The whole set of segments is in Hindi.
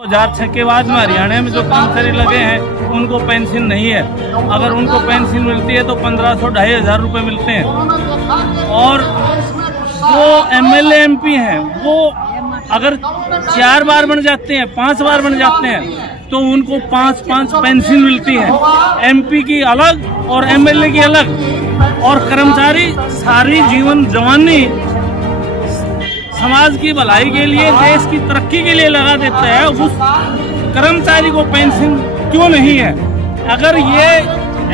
2006 के बाद में हरियाणा में जो कर्मचारी लगे हैं उनको पेंशन नहीं है। अगर उनको पेंशन मिलती है तो 1500-2500 रुपये मिलते हैं। और जो एमएलए एमपी हैं वो अगर 4 बार बन जाते हैं, 5 बार बन जाते हैं तो उनको 5-5 पेंशन मिलती है। एमपी की अलग और एमएलए की अलग। और कर्मचारी सारी जीवन जवानी समाज की भलाई के लिए, देश की तरक्की के लिए लगा देता है। उस कर्मचारी को पेंशन क्यों नहीं है? अगर ये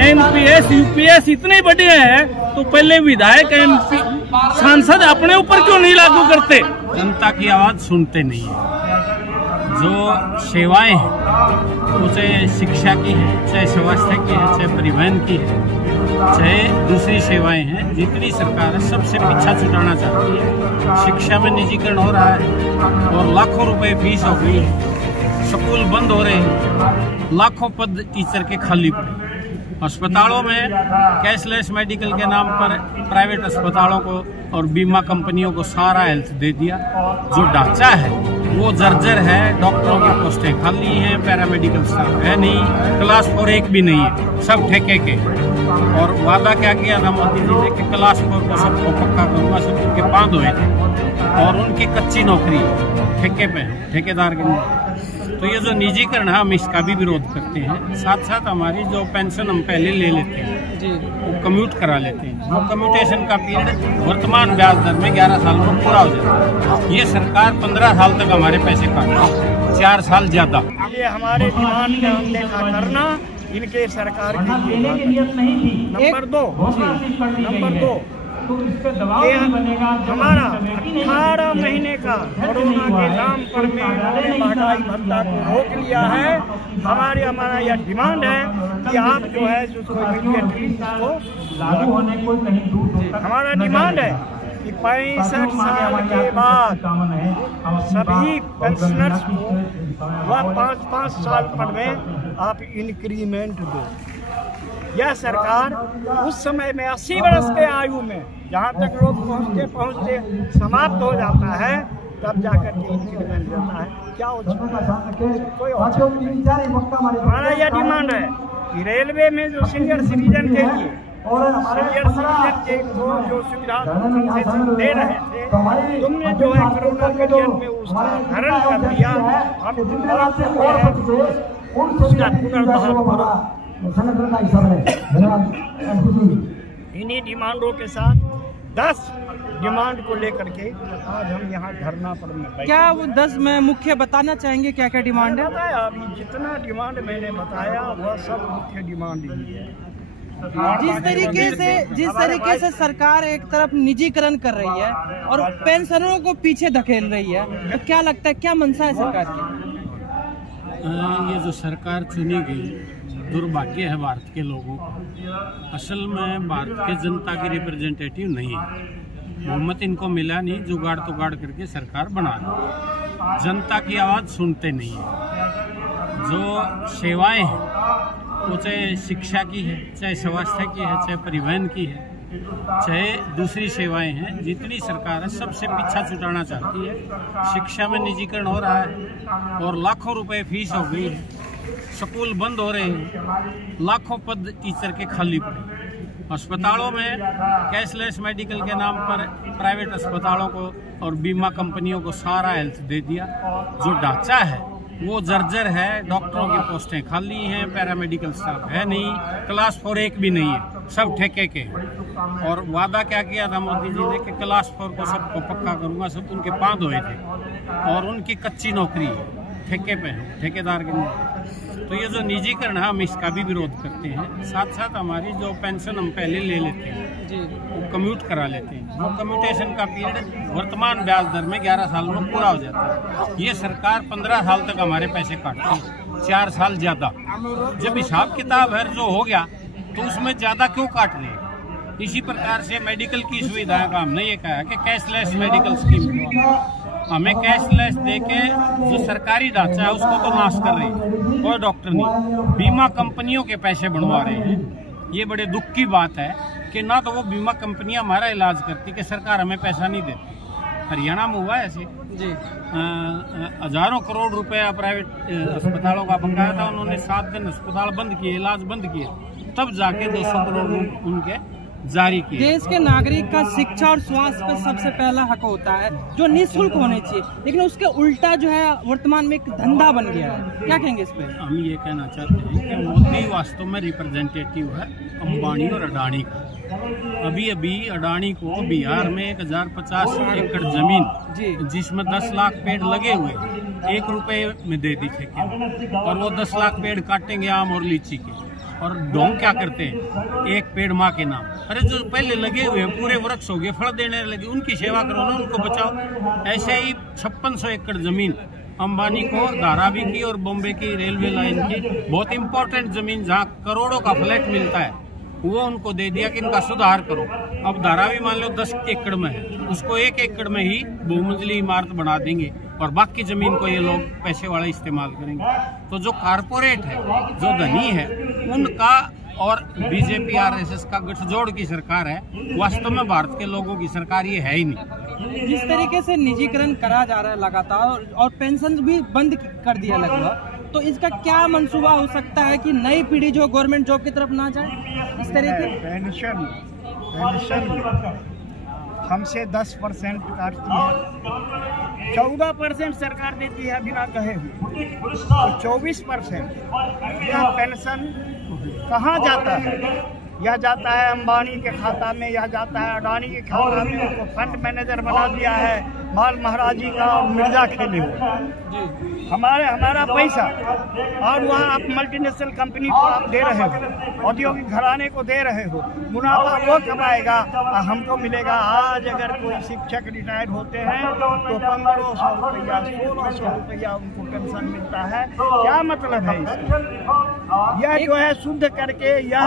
एनपीएस यूपीएस इतने बड़े हैं तो पहले विधायक एमपी सांसद अपने ऊपर क्यों नहीं लागू करते? जनता की आवाज सुनते नहीं है। जो सेवाएं हैं, चाहे शिक्षा की है, चाहे स्वास्थ्य की है, चाहे परिवहन की है, चाहे दूसरी सेवाएं हैं, जितनी सरकार है सबसे पीछा छुटाना चाहती है। शिक्षा में निजीकरण हो रहा है और लाखों रुपए फीस हो गई है। स्कूल बंद हो रहे हैं, लाखों पद टीचर के खाली पड़े। अस्पतालों में कैशलेस मेडिकल के नाम पर प्राइवेट अस्पतालों को और बीमा कंपनियों को सारा हेल्थ दे दिया। जो ढांचा है वो जर्जर है। डॉक्टरों की पोस्टें खाली हैं, पैरामेडिकल स्टाफ है नहीं, क्लास 4 एक भी नहीं है, सब ठेके के। और वादा क्या किया था मोदी जी ने कि क्लास 4 को सबको पक्का करूंगा, सब उनके बांध हुए थे और उनकी कच्ची नौकरी ठेके पे है, ठेकेदार के लिए। तो ये जो निजीकरण है हम इसका भी विरोध करते हैं। साथ साथ हमारी जो पेंशन हम पहले ले लेते हैं वो कम्यूट करा लेते हैं। वो कम्यूटेशन का पीरियड वर्तमान ब्याज दर में 11 साल में पूरा हो जाता है। ये सरकार 15 साल तक हमारे पैसे काटती, 4 साल ज्यादा। ये हमारे डिमांड का अनदेखा करना इनके सरकार के लिए नंबर 2 ये हमारा 18 महीने का कोरोना के नाम पर में महंगाई भत्ता को रोक लिया है। हमारा यह डिमांड है कि आप जो है उसको लागू होने को कहीं दूर। हमारा डिमांड है कि 65 साल के बाद सभी पेंशनर्स को वह 5-5 साल पर में आप इंक्रीमेंट दो। यह सरकार उस समय में 80 वर्ष के आयु में जहाँ तक लोग पहुँचते समाप्त हो जाता है तब जाकर के इंक्रीमेंट देता है। क्या कोई हमारा यह डिमांड है कि रेलवे में जो सीनियर सिटीजन के लिए को जो सुविधा दे रहे थे, तुमने जो है कोरोना पीरियड में उसका हरण कर दिया। हम उसका पुनर्बहाल करो। इन्हीं डिमांडों के साथ 10 डिमांड को लेकर के आज हम यहाँ धरना पर में बैठे। क्या वो 10 में मुख्य बताना चाहेंगे क्या क्या डिमांड है? अभी जितना डिमांड मैंने बताया वह सब मुख्य डिमांड ही है। जिस तरीके से सरकार एक तरफ निजीकरण कर रही है और पेंशनरों को पीछे धकेल रही है, तो क्या लगता है क्या मंशा है सरकार की? ये जो सरकार चुनी गई दुर्भाग्य है भारत के लोगों का। असल में भारत के जनता के रिप्रेजेंटेटिव नहीं है। बहुमत इनको मिला नहीं, जुगाड़ तुगाड़ करके सरकार बना दी। जनता की आवाज़ सुनते नहीं है। जो सेवाएं हैं, वो चाहे शिक्षा की है, चाहे स्वास्थ्य की है, चाहे परिवहन की है, चाहे दूसरी सेवाएं हैं, जितनी सरकार है सबसे पीछा छुटाना चाहती है। शिक्षा में निजीकरण हो रहा है और लाखों रुपए फीस हो गई है। स्कूल बंद हो रहे हैं, लाखों पद टीचर के खाली पड़े। अस्पतालों में कैशलेस मेडिकल के नाम पर प्राइवेट अस्पतालों को और बीमा कंपनियों को सारा हेल्थ दे दिया। जो ढांचा है वो जर्जर है। डॉक्टरों की पोस्टें खाली हैं, पैरामेडिकल स्टाफ है नहीं, क्लास 4 एक भी नहीं है, सब ठेके के। और वादा क्या किया था मोदी जी ने कि क्लास 4 को सबको पक्का करूंगा, सब उनके बांध हुए थे और उनकी कच्ची नौकरी ठेके पे है, ठेकेदार के लिए। तो ये जो निजीकरण है हम इसका भी विरोध करते हैं। साथ साथ हमारी जो पेंशन हम पहले ले लेते हैं वो कम्यूट करा लेते हैं। वो कम्यूटेशन का पीरियड वर्तमान ब्याज दर में 11 साल में पूरा हो जाता है। ये सरकार 15 साल तक हमारे पैसे काटती है, 4 साल ज्यादा। जब हिसाब किताब है जो हो गया तो उसमें ज्यादा क्यों काट रहे हैं? इसी प्रकार से मेडिकल की सुविधाएं का हमने ये कहा कि कैशलेस मेडिकल स्कीम हमें कैशलेस देके जो सरकारी ढांचा है उसको तो नाश कर रही है, कोई डॉक्टर नहीं। बीमा कंपनियों के पैसे बढ़वा रहे हैं। ये बड़े दुख की बात है कि ना तो वो बीमा कंपनियां हमारा इलाज करती कि सरकार हमें पैसा नहीं देती। हरियाणा में हुआ ऐसे जी। हजारों करोड़ रुपया प्राइवेट अस्पतालों का बंगाया था, उन्होंने 7 दिन अस्पताल बंद किए, इलाज बंद किए, तब जाके 200 करोड़ उनके जारी किए। देश के नागरिक का शिक्षा और स्वास्थ्य पर सबसे पहला हक होता है जो निःशुल्क होने चाहिए, लेकिन उसके उल्टा जो है वर्तमान में एक धंधा बन गया है। क्या कहेंगे इस पे? हम ये कहना चाहते हैं कि मोदी वास्तव में रिप्रेजेंटेटिव है अंबानी और अडानी का। अभी अडानी को बिहार में 1050 एकड़ जमीन जिसमें 10 लाख पेड़ लगे हुए 1 रुपए में दे दी ठेके, और वो 10 लाख पेड़ काटेंगे आम और लीची के। और ढोंग क्या करते हैं, एक पेड़ माँ के नाम। अरे जो पहले लगे हुए हैं पूरे वृक्ष हो गए, फल देने लगे, उनकी सेवा करो ना, उनको बचाओ। ऐसे ही 5600 एकड़ जमीन अंबानी को धारावी की और बॉम्बे की रेलवे लाइन की बहुत इंपॉर्टेंट जमीन जहाँ करोड़ों का फ्लैट मिलता है, वो उनको दे दिया कि इनका सुधार करो। अब धारावी मान लो 10 एकड़ में है, उसको 1 एकड़ में ही बहुमंजिली इमारत बना देंगे और बाकी जमीन को ये लोग पैसे वाले इस्तेमाल करेंगे। तो जो कारपोरेट है, जो धनी है, उनका और बीजेपी आरएसएस का गठजोड़ की सरकार है। वास्तव में भारत के लोगों की सरकार ये है ही नहीं। जिस तरीके से निजीकरण करा जा रहा है लगातार और पेंशन भी बंद कर दिया लगभग, तो इसका क्या मंसूबा हो सकता है कि नई पीढ़ी जो गवर्नमेंट जॉब की तरफ ना जाए इस तरीके? पेंशन हमसे 10% काटती है, 14% सरकार देती है बिना कहे हुए, तो 24% यह पेंशन कहाँ जाता है? यह जाता है अंबानी के खाता में, या जाता है अडानी के खाता में। उनको फंड मैनेजर बना दिया है माल महाराजी का और मिर्जा खेले हुए। हमारा पैसा, और वहाँ आप मल्टीनेशनल कंपनी को आप दे रहे हो, औद्योगिक घराने को दे रहे हो, मुनाफा वो कमाएगा और हमको मिलेगा। आज अगर कोई शिक्षक रिटायर होते हैं तो 1500 रुपया 1600 रुपया उनको पेंशन मिलता है। क्या मतलब है इसका? यह जो है शुद्ध करके यह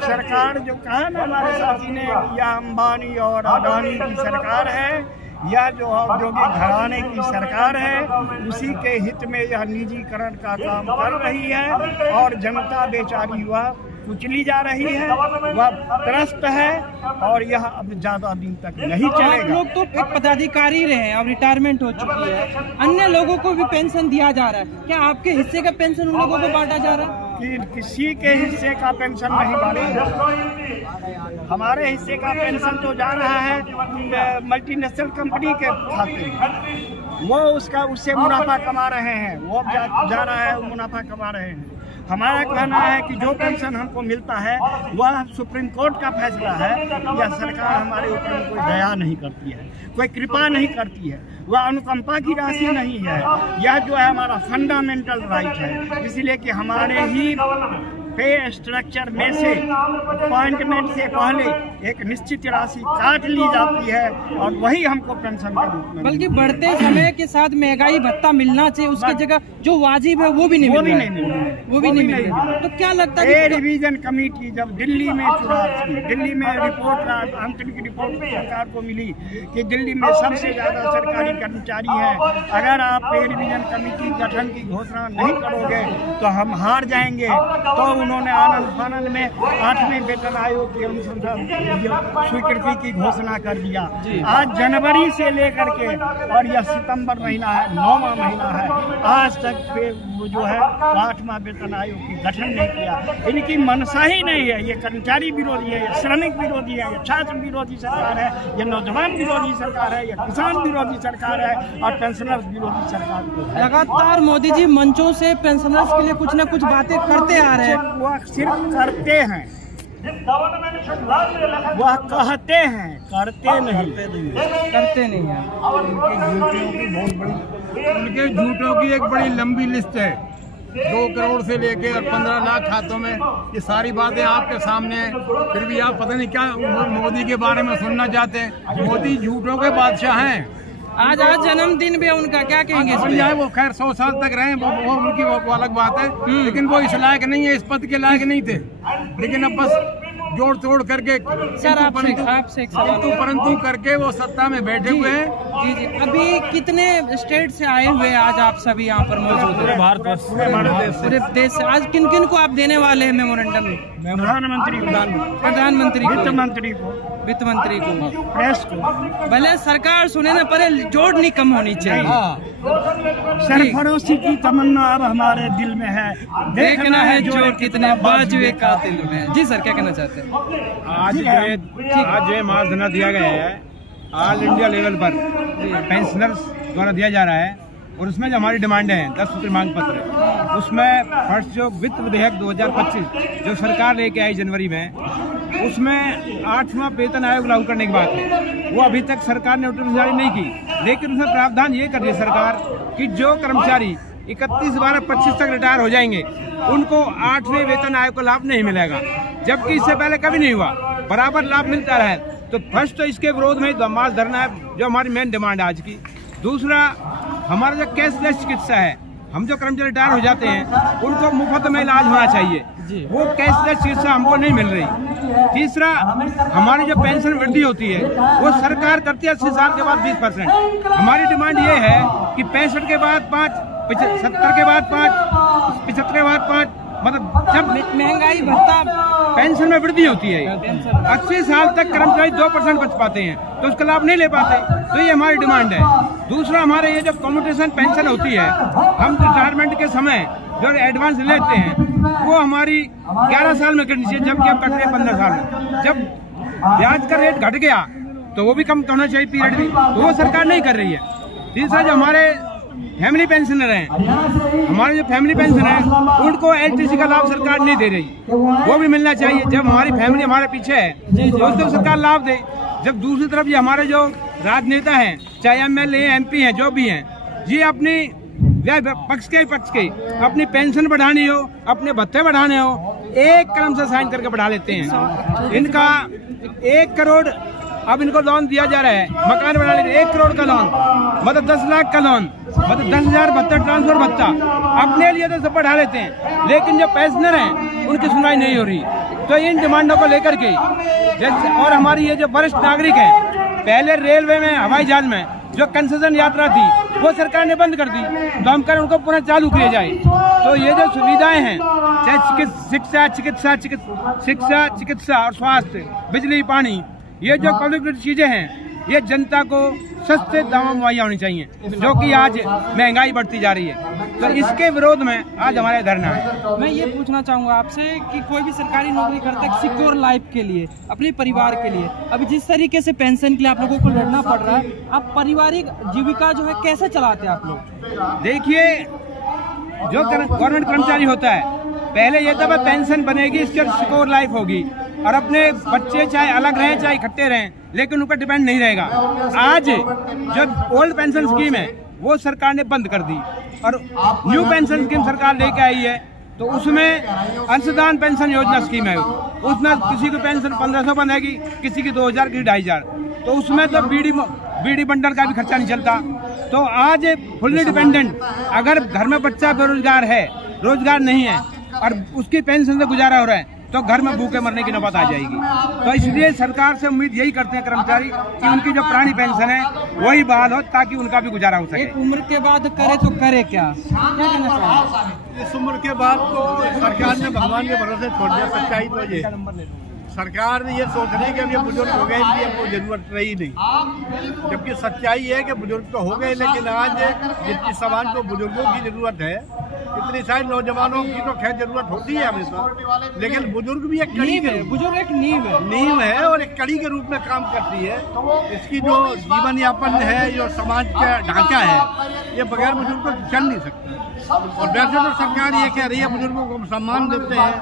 सरकार जो कहा ना हमारे साथी ने, यह अंबानी और अडानी की सरकार है, यह जो औद्योगिक घराने की सरकार है, उसी के हित में यह निजीकरण का काम कर रही है और जनता बेचारी वह कुचली जा रही है, वह त्रस्त है और यह अब ज्यादा दिन तक नहीं चलेगा। आप लोग तो एक पदाधिकारी रहे हैं, अब रिटायरमेंट हो चुकी है, अन्य लोगों को भी पेंशन दिया जा रहा है, क्या आपके हिस्से का पेंशन उन लोगों को बांटा जा रहा है? कि किसी के हिस्से का पेंशन नहीं बांटा जा रहा। हमारे हिस्से का पेंशन तो जा रहा है मल्टीनेशनल कंपनी के खाते में, वो उससे मुनाफा कमा रहे हैं, वो जा रहा है, मुनाफा कमा रहे हैं। हमारा कहना है कि जो पेंशन हमको मिलता है वह सुप्रीम कोर्ट का फैसला है। यह सरकार हमारे ऊपर कोई दया नहीं करती है, कोई कृपा नहीं करती है, वह अनुकंपा की राशि नहीं है। यह जो है हमारा फंडामेंटल राइट है, इसलिए कि हमारे ही पे स्ट्रक्चर में से अपॉइंटमेंट से पहले एक निश्चित राशि काट ली जाती है और वही हमको पेंशन के रूप में। बल्कि बढ़ते समय के साथ महंगाई भत्ता मिलना चाहिए, उसकी जगह जो वाजिब है वो भी नहीं मिल रहा है। तो क्या लगता है रिवीजन कमेटी जब दिल्ली में चुनाव थी, दिल्ली में रिपोर्ट आंतरिक रिपोर्ट सरकार को मिली कि दिल्ली में सबसे ज्यादा सरकारी कर्मचारी है, अगर आप पे रिवीजन कमेटी गठन की घोषणा नहीं करोगे तो हम हार जाएंगे। तो उन्होंने आनंद फानंद में 8वें वेतन आयोग की अनुसंधान स्वीकृति की घोषणा कर दिया। आज जनवरी से लेकर के, और यह सितंबर महीना है, 9वां महीना है, आज तक जो है 8वां वेतन आयोग की गठन नहीं किया। इनकी मनसा ही नहीं है। ये कर्मचारी विरोधी है, ये श्रमिक विरोधी है, ये छात्र विरोधी सरकार है, ये नौजवान विरोधी सरकार है, ये किसान विरोधी सरकार है और पेंशनर्स विरोधी सरकार। लगातार मोदी जी मंचों से पेंशनर्स के लिए कुछ न कुछ बातें करते आ रहे हैं। वह सिर्फ करते हैं, वह कहते हैं, करते नहीं है। उनके झूठों की एक बड़ी लंबी लिस्ट है, 2 करोड़ से लेके और 15 लाख खातों में। ये सारी बातें आपके सामने हैं, फिर भी आप पता नहीं क्या मोदी के बारे में सुनना चाहते हैं। मोदी झूठों के बादशाह हैं। आज जन्मदिन भी है उनका, क्या कहेंगे? वो खैर 100 साल तक रहे, वो उनकी वो अलग बात है, लेकिन वो इस लायक नहीं है, इस पद के लायक नहीं थे। लेकिन अब बस जोड़ तोड़ करके सर आपसे एक सवाल परंतु करके वो सत्ता में बैठे हुए हैं। जी जी, अभी कितने स्टेट से आए हुए आज आप सभी यहाँ पर मौजूद हैं? भारतवर्ष पूरे देश से। आज किन किन को आप देने वाले हैं मेमोरेंडम? प्रधानमंत्री वित्त मंत्री को प्रेस को भले सरकार सुने ना, पर जोड़ नहीं कम होनी चाहिए। सरफरोशी की तमन्ना अब हमारे दिल में है, देखना है जोड़ कितने बाजुए कातिल में। जी सर, क्या कहना चाहते हैं? आज जो मानधना दिया गया है ऑल इंडिया लेवल पर पेंशनर्स द्वारा दिया जा रहा है, और उसमें जो हमारी डिमांड है 10 सूत्री मांग पत्र है, उसमें फर्स्ट जो वित्त विधेयक 2025 जो सरकार लेके आई जनवरी में, उसमें 8वां वेतन आयोग लागू करने की बात है। वो अभी तक सरकार ने नोटिस जारी नहीं की, लेकिन उसमें प्रावधान ये कर दिया सरकार कि जो कर्मचारी 31/12/25 तक रिटायर हो जाएंगे उनको 8वें वेतन आयोग का लाभ नहीं मिलेगा, जबकि इससे पहले कभी नहीं हुआ, बराबर लाभ मिलता रहा है। तो फर्स्ट तो इसके विरोध में मास धरना है, जो हमारी मेन डिमांड है आज की। दूसरा, हमारा जो कैशलेस चिकित्सा है, हम जो कर्मचारी रिटायर हो जाते हैं उनको मुफ्त में इलाज होना चाहिए, वो कैशलेस चिकित्सा हमको नहीं मिल रही। तीसरा, हमारी जो पेंशन वृद्धि होती है वो सरकार करती है 80 साल के बाद 20%। हमारी डिमांड ये है कि 65 के बाद 5, 70 के बाद 5, 75 के बाद 5, मतलब जब महंगाई भत्ता पेंशन में वृद्धि होती है 80 साल तक कर्मचारी 2% बच पाते हैं, तो उसका लाभ नहीं ले पाते। तो ये हमारी डिमांड है। दूसरा, हमारे ये जो कम्यूटेशन पेंशन होती है, हम रिटायरमेंट के समय जो एडवांस लेते हैं वो हमारी 11 साल में करनी चाहिए, जबकि अब कट रही है 15 साल में। जब ब्याज का रेट घट गया तो वो भी कम होना चाहिए पीरियड भी, तो वो सरकार नहीं कर रही है। तीसरा, जो हमारे फैमिली पेंशनर हैं, हमारे जो फैमिली पेंशन है उनको LTC का लाभ सरकार नहीं दे रही, वो भी मिलना चाहिए। जब हमारी फैमिली हमारे पीछे है तो उसको सरकार लाभ दे। जब दूसरी तरफ ये हमारे जो राजनेता हैं, चाहे MLA MP हैं, जो भी हैं, ये अपनी पक्ष के अपनी पेंशन बढ़ानी हो, अपने भत्ते बढ़ाने हो, एक कलम से साइन करके बढ़ा लेते हैं। इनका 1 करोड़ अब इनको लोन दिया जा रहा है, मकान बनाने के लिए 1 करोड़ का लोन, मतलब 10 लाख का लोन, मतलब 10,000 भत्ता, ट्रांसफर भत्ता अपने लिए तो सब बढ़ा लेते हैं, लेकिन जो पेंशनर हैं उनकी सुनवाई नहीं हो रही। तो इन डिमांडों को लेकर के जैसे, और हमारी ये जो वरिष्ठ नागरिक हैं, पहले रेलवे में, हवाई जहाज में जो कंसेशन यात्रा थी वो सरकार ने बंद कर दी, तो हम करें उनको पुनः चालू किया जाए। तो ये जो सुविधाएं हैं, चाहे शिक्षा, चिकित्सा और स्वास्थ्य, बिजली, पानी, ये जो पब्लिक चीजें हैं, ये जनता को सस्ते दामों में मुहैया होनी चाहिए, जो कि आज महंगाई बढ़ती जा रही है। तो इसके विरोध में आज हमारा धरना है। मैं ये पूछना चाहूँगा आपसे कि कोई भी सरकारी नौकरी करता है सिक्योर लाइफ के लिए, अपने परिवार के लिए, अभी जिस तरीके से पेंशन के लिए आप लोगों को लड़ना पड़ रहा है, आप पारिवारिक जीविका जो है कैसे चलाते हैं आप लोग? देखिए, जो गवर्नमेंट कर्मचारी होता है, पहले ये था पेंशन बनेगी, इसके सिक्योर लाइफ होगी, और अपने बच्चे चाहे अलग रहें चाहे इकट्ठे रहें, लेकिन उनका डिपेंड नहीं रहेगा। आज जो ओल्ड पेंशन स्कीम है वो सरकार ने बंद कर दी, और न्यू पेंशन स्कीम सरकार लेके आई है। तो उसमें अंशदान पेंशन योजना स्कीम है, उसमें किसी की पेंशन 1500 बनेगी, किसी की 2000, किसी 2500। तो उसमें तो बीड़ी बंडल का भी खर्चा नहीं चलता। तो आज फुल्ली डिपेंडेंट, अगर घर में बच्चा बेरोजगार है, रोजगार नहीं है, और उसकी पेंशन से गुजारा हो रहा है, तो घर में भूखे मरने की नौबत आ जाएगी। तो इसलिए सरकार से उम्मीद यही करते हैं कर्मचारी कि उनकी जो पुरानी पेंशन है वही बहाल हो, ताकि उनका भी गुजारा हो सके। एक उम्र के बाद करे तो करे क्या कहना चाहिए? इस उम्र के बाद तो सरकार ने भगवान के भरोसे छोड़ दिया। सच्चाई तो ये सरकार ये सोच रही है कि अब ये बुजुर्ग हो गए, इनकी हमको जरूरत रही नहीं, जबकि सच्चाई है कि बुजुर्ग तो हो गए, लेकिन आज जितनी समाज को बुजुर्गों की जरूरत है, इतनी सारी नौजवानों की तो खैर जरूरत होती है हमेशा, लेकिन बुजुर्ग भी एक कड़ी है, बुजुर्ग एक नींव है और एक कड़ी के रूप में काम करती है। इसकी जो जीवन यापन है, जो समाज का ढांचा है, ये बगैर बुजुर्ग को चल नहीं सकता। और वैसे तो सरकार ये कह रही है बुजुर्गों को सम्मान देते हैं,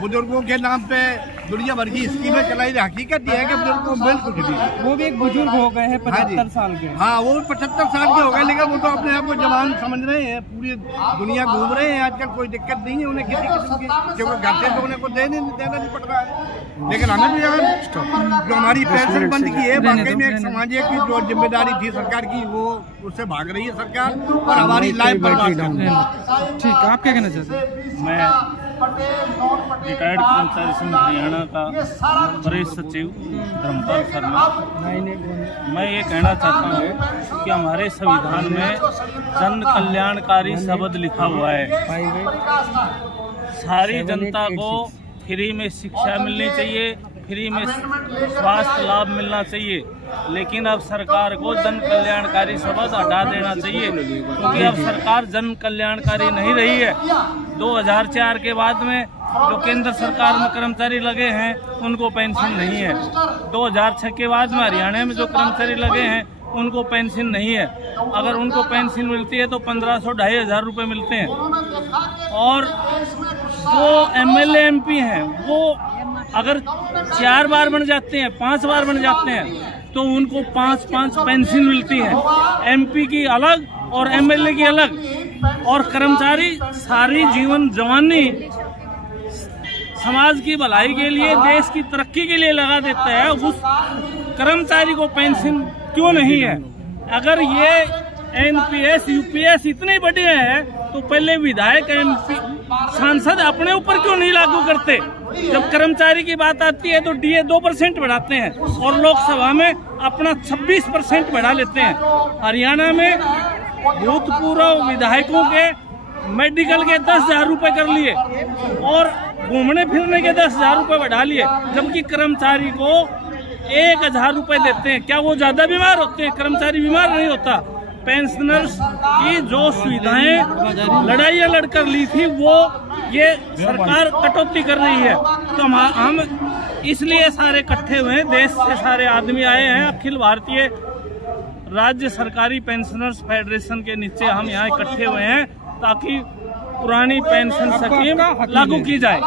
बुजुर्गों के नाम पे दुनिया भर की स्कीमें चलाई, हकीकत ये है कि बुजुर्गों को मिल कुछ नहीं। वो भी एक बुजुर्ग हो गए हैं 75 साल के। हाँ, वो 75 साल के हो गए, लेकिन वो तो अपने आप को जवान समझ रहे हैं, पूरी दुनिया घूम रहे हैं आजकल, कोई दिक्कत नहीं है उन्हें किसी किस्म की, क्योंकि घर से तो उन्हें को देना नहीं पड़ रहा है। लेकिन हमें भी जो हमारी पेंशन बंद की है, वाकई में एक सामाजिक की जो जिम्मेदारी थी सरकार की, वो उससे भाग रही है सरकार, और हमारी लाइफ बर्बाद कर रही है। ठीक है, आप क्या कहना चाहते हैं? मैं रिटायर्ड कर्मचारी संघ हरियाणा का वरिष्ठ सचिव धर्मपाल शर्मा। मैं ये कहना चाहता हूँ कि हमारे संविधान में जन कल्याणकारी शब्द लिखा हुआ है। सारी जनता को फ्री में शिक्षा मिलनी चाहिए, फ्री में स्वास्थ्य लाभ मिलना चाहिए, लेकिन अब सरकार को जन कल्याणकारी शब्द हटा देना चाहिए, क्योंकि अब सरकार जन कल्याणकारी नहीं रही है। 2004 के बाद में जो केंद्र सरकार में कर्मचारी लगे हैं उनको पेंशन नहीं है। 2006 के बाद में हरियाणा में जो कर्मचारी लगे हैं उनको पेंशन नहीं है। अगर उनको पेंशन मिलती है तो 1500-2500 रुपये मिलते हैं। और जो MLA MP हैं वो अगर 4 बार बन जाते हैं, 5 बार बन जाते हैं तो उनको 5-5 पेंशन मिलती है। MP की अलग और MLA की अलग। और कर्मचारी सारी जीवन जवानी समाज की भलाई के लिए, देश की तरक्की के लिए लगा देता है, उस कर्मचारी को पेंशन क्यों नहीं है? अगर ये NPS UPS इतने बड़े हैं तो पहले विधायक MP सांसद अपने ऊपर क्यों नहीं लागू करते? जब कर्मचारी की बात आती है तो DA 2% बढ़ाते हैं और लोकसभा में अपना 26% बढ़ा लेते हैं। हरियाणा में भूतपूर्व विधायकों के मेडिकल के 10,000 रुपए कर लिए और घूमने फिरने के 10,000 रुपए बढ़ा लिए, जबकि कर्मचारी को 1,000 रुपए देते हैं। क्या वो ज्यादा बीमार होते हैं? कर्मचारी बीमार नहीं होता। पेंशनर्स की जो सुविधाएं लड़ाइयाँ लड़कर ली थी वो ये सरकार कटौती कर रही है। तो हम इसलिए सारे इकट्ठे हुए हैं, देश से सारे आदमी आए हैं। अखिल भारतीय राज्य सरकारी पेंशनर्स फेडरेशन के नीचे हम यहाँ इकट्ठे हुए हैं ताकि पुरानी पेंशन स्कीम लागू की जाए।